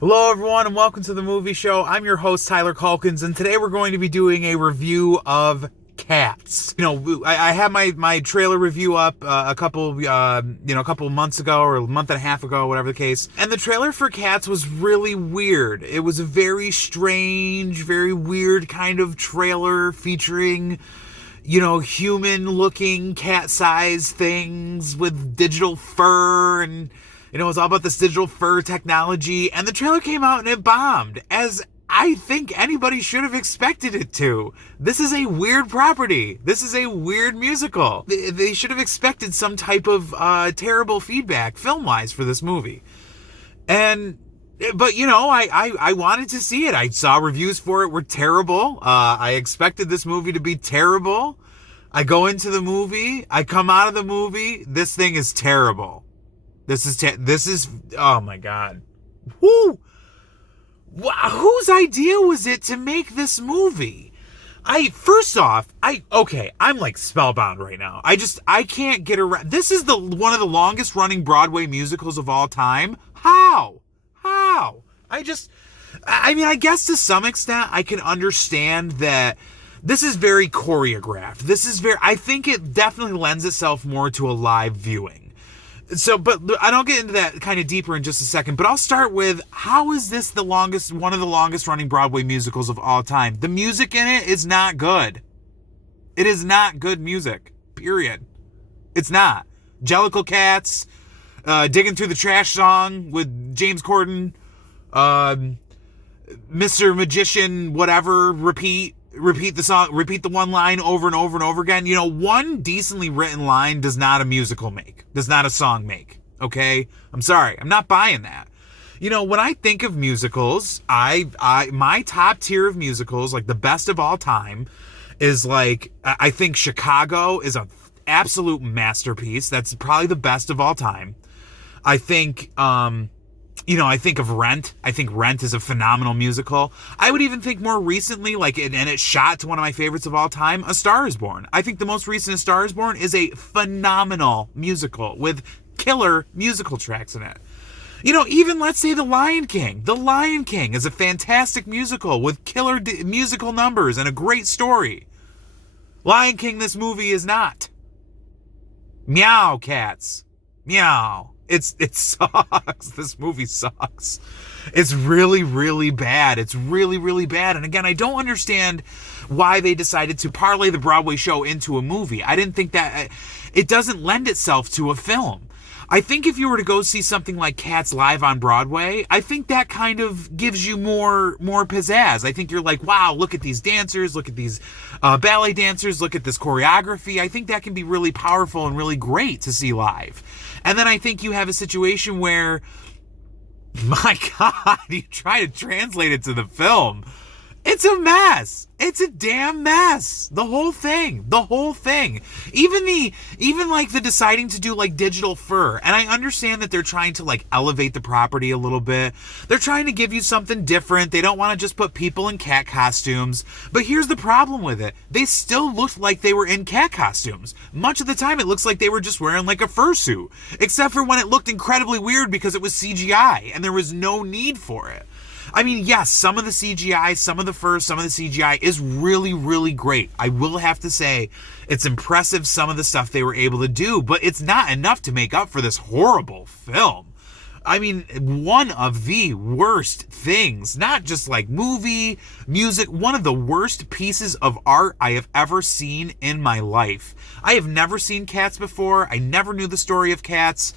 Hello, everyone, and welcome to the movie show. I'm your host, Tyler Calkins, and today we're going to be doing a review of Cats. I had my trailer review up a couple months ago, or a month and a half ago, whatever the case. And the trailer for Cats was really weird. It was a very strange, very weird kind of trailer featuring human-looking cat-sized things with digital fur, and it's all about this digital fur technology. And the trailer came out and it bombed, as I think anybody should have expected it to. This is a weird property. This is a weird musical. They should have expected some type of terrible feedback film-wise for this movie. But I wanted to see it. I saw reviews for it were terrible. I expected this movie to be terrible. I go into the movie. I come out of the movie. This thing is terrible. This is oh my God. Who? Whose idea was it to make this movie? I'm like spellbound right now. I can't get around. This is one of the longest running Broadway musicals of all time. How? I guess to some extent I can understand that this is very choreographed. I think it definitely lends itself more to a live viewing. So, but I don't get into that kind of deeper in just a second, but I'll start with, how is this one of the longest running Broadway musicals of all time? The music in it is not good. It is not good music, period. It's not. Jellicle Cats, Digging Through the Trash song with James Corden, Mr. Magician, whatever, repeat the song, repeat the one line over and over and over again. One decently written line does not a song make, okay? I'm sorry, I'm not buying that. When I think of musicals, my top tier of musicals, like the best of all time, is like, I think Chicago is an absolute masterpiece. That's probably the best of all time. I think, I think of Rent. I think Rent is a phenomenal musical. I would even think more recently, and it's shot to one of my favorites of all time, A Star is Born. I think the most recent A Star is Born is a phenomenal musical with killer musical tracks in it. Even let's say The Lion King. The Lion King is a fantastic musical with killer musical numbers and a great story. Lion King, this movie is not. Meow, cats. Meow. It sucks. This movie sucks. It's really, really bad. It's really, really bad. And again, I don't understand why they decided to parlay the Broadway show into a movie. I didn't think that it doesn't lend itself to a film. I think if you were to go see something like Cats live on Broadway, I think that kind of gives you more pizzazz. I think you're like, wow, look at these dancers, look at these ballet dancers, look at this choreography. I think that can be really powerful and really great to see live. And then I think you have a situation where, my God, you try to translate it to the film. It's a mess. It's a damn mess. The whole thing. Even like the deciding to do like digital fur. And I understand that they're trying to like elevate the property a little bit. They're trying to give you something different. They don't want to just put people in cat costumes. But here's the problem with it. They still looked like they were in cat costumes. Much of the time it looks like they were just wearing like a fursuit. Except for when it looked incredibly weird because it was CGI and there was no need for it. I mean, yes, some of the CGI, some of the fur, some of the CGI is really, really great. I will have to say it's impressive, some of the stuff they were able to do, but it's not enough to make up for this horrible film. I mean, one of the worst things, not just like movie, music, one of the worst pieces of art I have ever seen in my life. I have never seen Cats before. I never knew the story of Cats.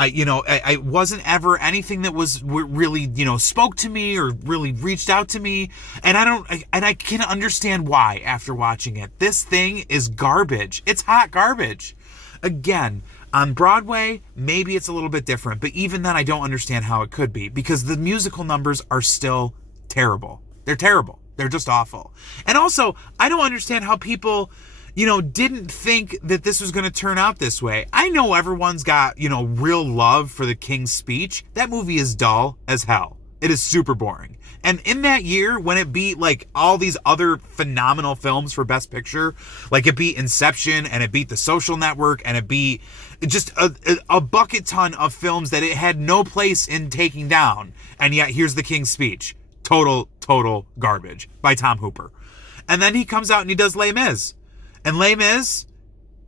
I wasn't ever anything that was really, spoke to me or really reached out to me. And I can understand why after watching it. This thing is garbage. It's hot garbage. Again, on Broadway, maybe it's a little bit different, but even then I don't understand how it could be, because the musical numbers are still terrible. They're terrible. They're just awful. And also, I don't understand how people, didn't think that this was going to turn out this way. I know everyone's got, real love for The King's Speech. That movie is dull as hell. It is super boring. And in that year, when it beat like all these other phenomenal films for Best Picture, like it beat Inception and it beat The Social Network and it beat just a bucket ton of films that it had no place in taking down. And yet here's The King's Speech. Total garbage by Tom Hooper. And then he comes out and he does Les Mis. And Les Mis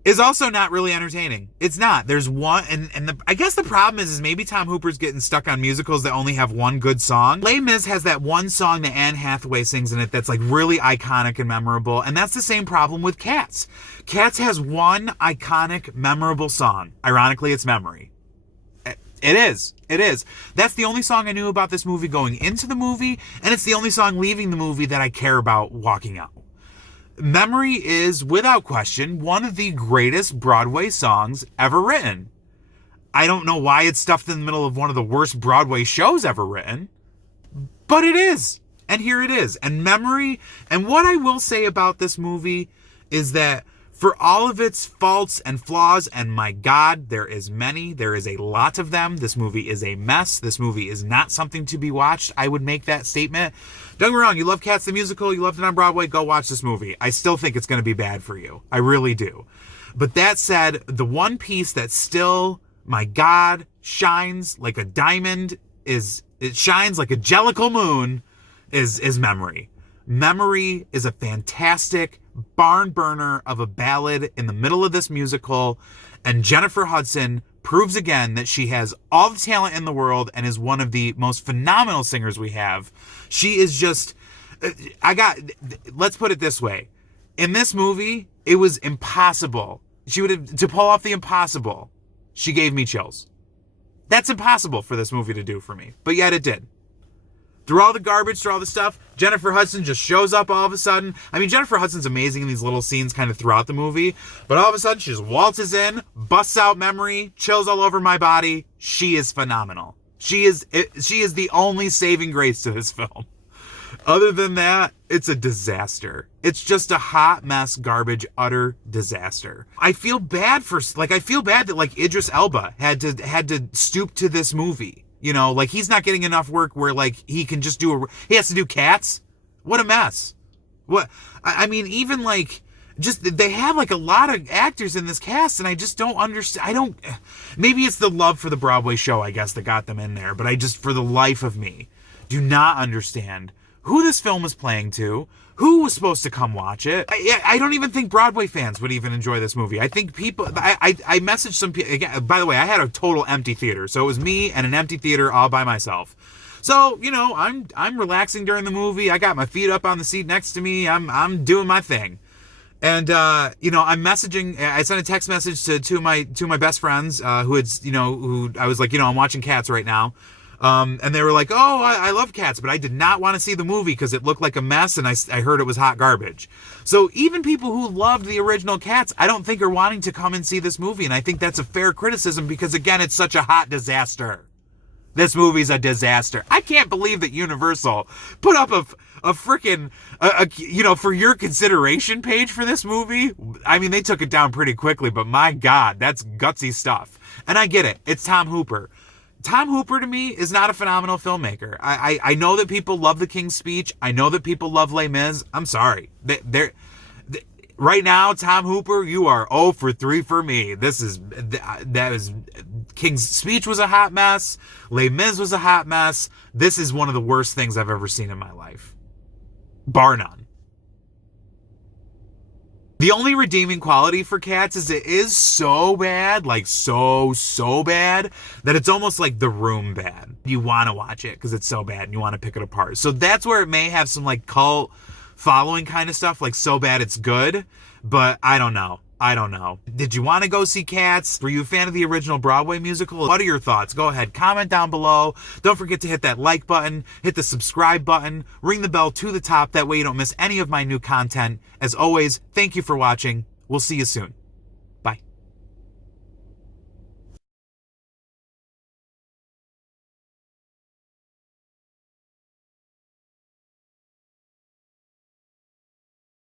is also not really entertaining. It's not. There's one, I guess the problem is maybe Tom Hooper's getting stuck on musicals that only have one good song. Les Mis has that one song that Anne Hathaway sings in it that's like really iconic and memorable, and that's the same problem with Cats. Cats has one iconic, memorable song. Ironically, it's Memory. It is. That's the only song I knew about this movie going into the movie, and it's the only song leaving the movie that I care about walking out. Memory is, without question, one of the greatest Broadway songs ever written. I don't know why it's stuffed in the middle of one of the worst Broadway shows ever written, but it is. And here it is. And Memory, and what I will say about this movie is that for all of its faults and flaws, and my God, there is a lot of them. This movie is a mess. This movie is not something to be watched. I would make that statement. Don't get me wrong, you love Cats the musical, you loved it on Broadway, go watch this movie. I still think it's going to be bad for you. I really do. But that said, the one piece that still, my God, shines like a diamond, it shines like a jellicle moon, is Memory. Memory is a fantastic barn burner of a ballad in the middle of this musical, and Jennifer Hudson proves again that she has all the talent in the world and is one of the most phenomenal singers we have. She is just, let's put it this way. In this movie, it was impossible. To pull off the impossible, she gave me chills. That's impossible for this movie to do for me, but yet it did. Through all the garbage, through all the stuff, Jennifer Hudson just shows up all of a sudden. I mean, Jennifer Hudson's amazing in these little scenes kind of throughout the movie, but all of a sudden she just waltzes in, busts out Memory, chills all over my body. She is phenomenal. She is the only saving grace to this film. Other than that, it's a disaster. It's just a hot mess, garbage, utter disaster. I feel bad that Idris Elba had to stoop to this movie. You know, like he's not getting enough work where like he can just he has to do Cats. What a mess. I mean, even like, they have like a lot of actors in this cast and I just don't understand. Maybe it's the love for the Broadway show, I guess, that got them in there, but I just, for the life of me, do not understand who this film was playing to, who was supposed to come watch it. I don't even think Broadway fans would even enjoy this movie. I think people, I messaged some people, again, by the way, I had a total empty theater. So it was me and an empty theater all by myself. So, you know, I'm relaxing during the movie. I got my feet up on the seat next to me. I'm doing my thing. And, you know, I'm messaging, I sent a text message to two of my best friends, who I was like, you know, I'm watching Cats right now. And they were like, oh, I love Cats, but I did not want to see the movie because it looked like a mess and I heard it was hot garbage. So even people who loved the original Cats, I don't think are wanting to come and see this movie. And I think that's a fair criticism because, again, it's such a hot disaster. This movie's a disaster. I can't believe that Universal put up a freaking, for your consideration page for this movie. I mean, they took it down pretty quickly, but my God, that's gutsy stuff. And I get it. It's Tom Hooper. Tom Hooper, to me, is not a phenomenal filmmaker. I know that people love The King's Speech. I know that people love Les Mis. I'm sorry. Right now, Tom Hooper, you are 0 for 3 for me. King's Speech was a hot mess. Les Mis was a hot mess. This is one of the worst things I've ever seen in my life. Bar none. The only redeeming quality for Cats is it is so bad, like so bad, that it's almost like The Room bad. You want to watch it because it's so bad and you want to pick it apart. So that's where it may have some like cult following kind of stuff, like so bad it's good, but I don't know. Did you want to go see Cats? Were you a fan of the original Broadway musical? What are your thoughts? Go ahead, comment down below. Don't forget to hit that like button, hit the subscribe button, ring the bell to the top. That way you don't miss any of my new content. As always, thank you for watching. We'll see you soon.